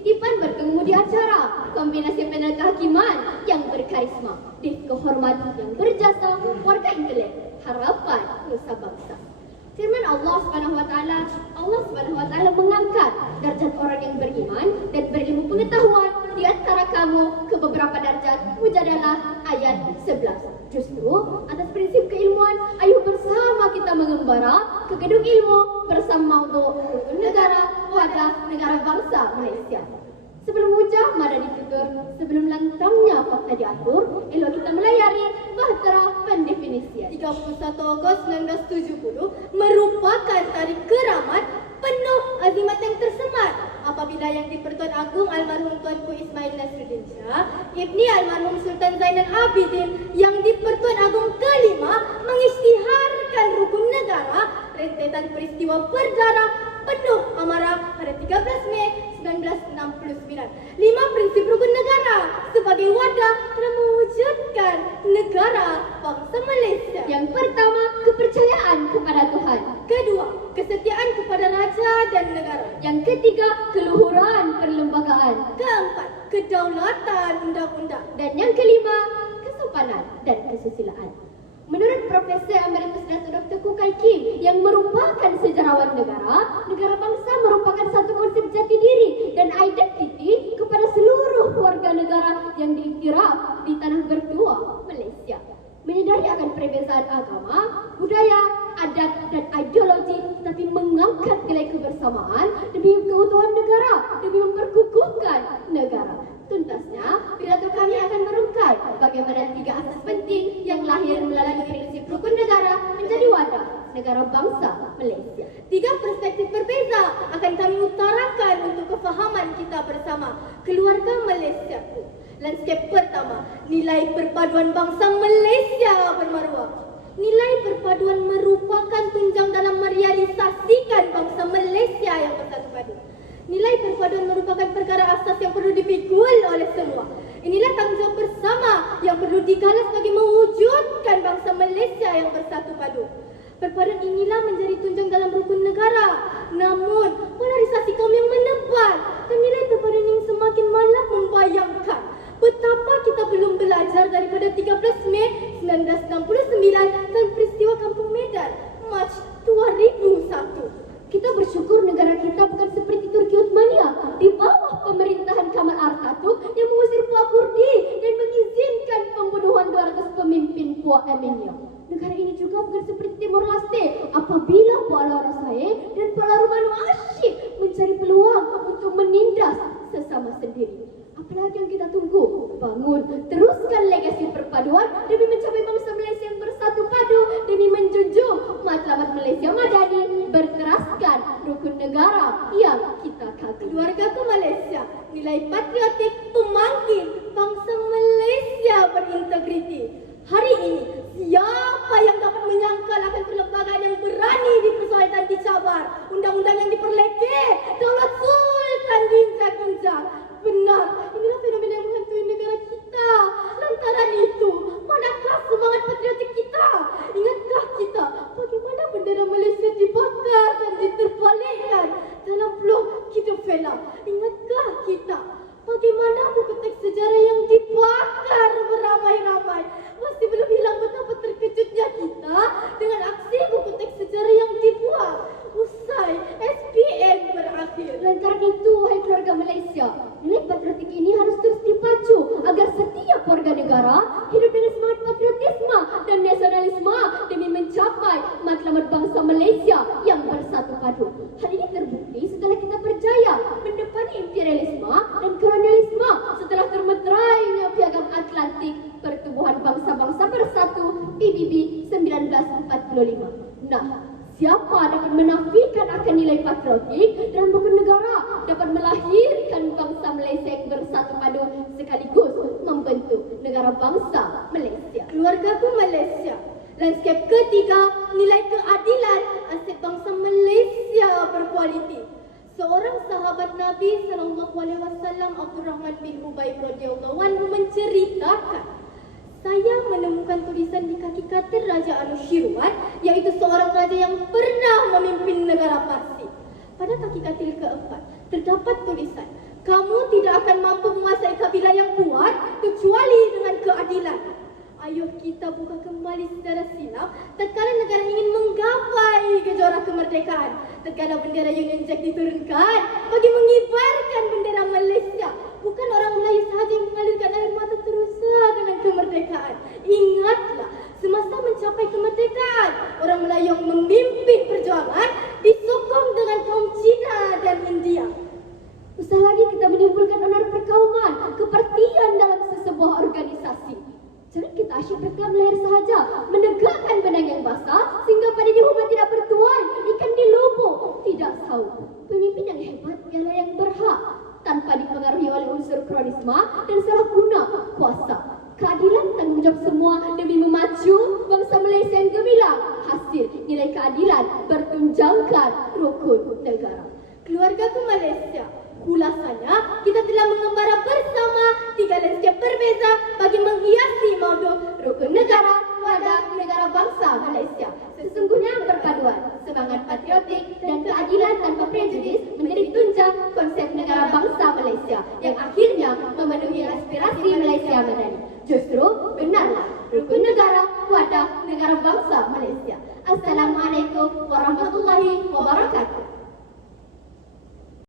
Titipan bertemu di acara, kombinasi panel kehakiman yang berkarisma, div kehormatan yang berjasa, warga intelek, harapan nusa bangsa. Firman Allah SWT mengangkat derajat orang yang beriman dan berilmu pengetahuan di antara kamu ke beberapa derajat. Mujadalah ayat 11. Justru atas prinsip keilmuan, ayo bersama kita mengembara ke gedung ilmu bersama untuk rukun negara, wadah negara bangsa Malaysia. Sebelum hujah mada ditutur, sebelum lantangnya fakta diatur, elok kita melayari bahtera pendefinisian. 31 Ogos 1970 merupakan tarikh keramat penuh azimat yang tersemat apabila Yang di-Pertuan Agong almarhum Tuanku Ismail Nasruddin Shah, Ibni almarhum Sultan Zainal Abidin Yang di-Pertuan Agong kelima mengisytiharkan rukun negara, rentetan peristiwa berdarah penuh amarah pada 13 Mei 1969. 5 prinsip rukun negara sebagai wadah telah mewujudkan negara bangsa Malaysia. Yang pertama, kepercayaan kepada Tuhan. Kedua, kesetiaan kepada raja dan negara. Yang ketiga, keluhuran perlembagaan. Keempat, kedaulatan undang-undang. Dan yang kelima, kesopanan dan kesusilaan. Menurut Profesor Emeritus Datuk Dr. Kukai Kim yang merupakan sejarawan negara, negara bangsa merupakan satu konsep jati diri dan identiti kepada seluruh warga negara yang diiktiraf di tanah bertua Malaysia. Menyadari akan perbezaan agama, budaya, adat, dan ideologi, tetapi mengangkat nilai kebersamaan demi keutuhan negara, demi memperkukuhkan negara. Tuntasnya, pidato kami akan merungkai bagaimana 3 asas penting yang lahir melalui prinsip rukun negara menjadi wadah negara bangsa Malaysia. 3 perspektif berbeza akan kami utarakan untuk kefahaman kita bersama. Keluarga Malaysia. Landscape pertama, nilai perpaduan bangsa Malaysia bermaruah. Nilai perpaduan merupakan tunjang dalam merealisasikan bangsa Malaysia yang bersatu padu. Nilai perpaduan merupakan perkara asas yang perlu dipikul oleh semua. Inilah tanggungjawab bersama yang perlu digalas bagi mewujudkan bangsa Malaysia yang bersatu padu. Perpaduan inilah menjadi tunjang dalam rukun negara. Namun, polarisasi kaum yang menebal dan nilai perpaduan yang semakin malam membayangkan betapa kita belum belajar daripada 13 Mei 1969 dan peristiwa Kampung Medan, Mac 2001. Kita bersyukur negara kita bukan seperti Turki Uthmaniyah di bawah pemerintahan Kamal Atatürk yang mengusir Puak Kurdi dan mengizinkan pembunuhan 200 pemimpin Puak Armenia. Negara ini juga bukan seperti Timor Leste apabila Puak Lara Said dan Puak Larumanu asyik mencari peluang untuk menindas sesama sendiri. Apalagi yang kita tunggu? Bangun, teruskan legasi perpaduan demi mencapai bangsa Malaysia yang bersatu padu, demi menjunjung matlamat Malaysia Madani, berteraskan rukun negara yang kita kagumi. Keluargaku Malaysia, nilai patriotik pemangkin bangsa Malaysia berintegriti. Hari ini, siapa yang dapat menyangkal akan perlembagaan yang berani dipersoalkan dicabar, undang-undang yang diperleke, daulat sultan diinjak-injak. Benar, inilah fenomena yang menghantui negara kita. Lantaran itu, manakah semangat patriotik kita? Ingatkah kita bagaimana bendera Malaysia dibakar dan diterpalikkan dalam blok Hidup Vela? Ingatkah kita bagaimana buku teks sejarah yang dibakar beramai-ramai? Masih belum hilang betapa terkejutnya kita dengan aksi buku teks sejarah yang dibuang usai SPM berakhir. Lantaran itu, wahai keluarga Malaysia, nilai patriotik ini harus terus dipacu agar setiap warga negara hidup dengan semangat patriotisme dan nasionalisme demi mencapai matlamat bangsa Malaysia yang bersatu padu. Hal ini terbukti setelah kita berjaya mendepani imperialisme dan kolonialisme setelah termeterainya Piagam Atlantik Pertubuhan Bangsa-Bangsa Bersatu PBB 1945. Nah, siapa dapat menafikan akan nilai patriotik dalam rukun negara dapat melahirkan bangsa Malaysia yang bersatu padu sekaligus membentuk negara bangsa Malaysia. Keluargaku Malaysia. Landscape ketiga, nilai keadilan aset bangsa Malaysia berkualiti. Seorang sahabat Nabi SAW, Abdul Rahman bin Ubaid radhiyallahu anhu menceritakan, saya menemukan tulisan di kaki katil Raja Anushirwan, yaitu seorang raja yang pernah memimpin negara Parsi. Pada kaki katil keempat, terdapat tulisan, Kamu tidak akan mampu menguasai kabilah yang kuat kecuali dengan keadilan. Ayo kita buka kembali secara silam tatkala negara ingin menggapai gejolak kemerdekaan. Tatkala bendera Union Jack diturunkan bagi mengibarkan bendera Malaysia. Bukan orang Melayu sahaja yang mengalirkan air mata terusa dengan kemerdekaan. Ingatlah, semasa mencapai kemerdekaan, orang Melayu yang memimpin perjuangan disokong dengan kaum Cina dan India. Usah lagi kita menimbulkan honor perkauman, kepartian dalam sesebuah organisasi. Jangan kita asyik berkam leher sahaja, menegakkan benang yang basah sehingga pada di rumah tidak bertuan, ikan di lubuk tidak tahu. Pemimpin yang hebat ialah yang berhak, tanpa dipengaruhi oleh unsur kronisme dan salah guna kuasa. Keadilan tanggung jawab semua demi memacu bangsa Malaysia yang gemilang. Hasil nilai keadilan bertunjangkan rukun negara. Keluargaku Malaysia, ulasannya kita telah mengembara bersama 3 landscape berbeza bagi menghiasi maudo rukun negara, wadah negara bangsa Malaysia. Sesungguhnya perpaduan semangat patriotik dan keadilan tanpa prejudis menjadi tunjang konsep negara bangsa Malaysia yang akhirnya memenuhi aspirasi Malaysia Madani. Justru benarlah rukun negara, wadah negara bangsa Malaysia. Assalamualaikum warahmatullahi wabarakatuh.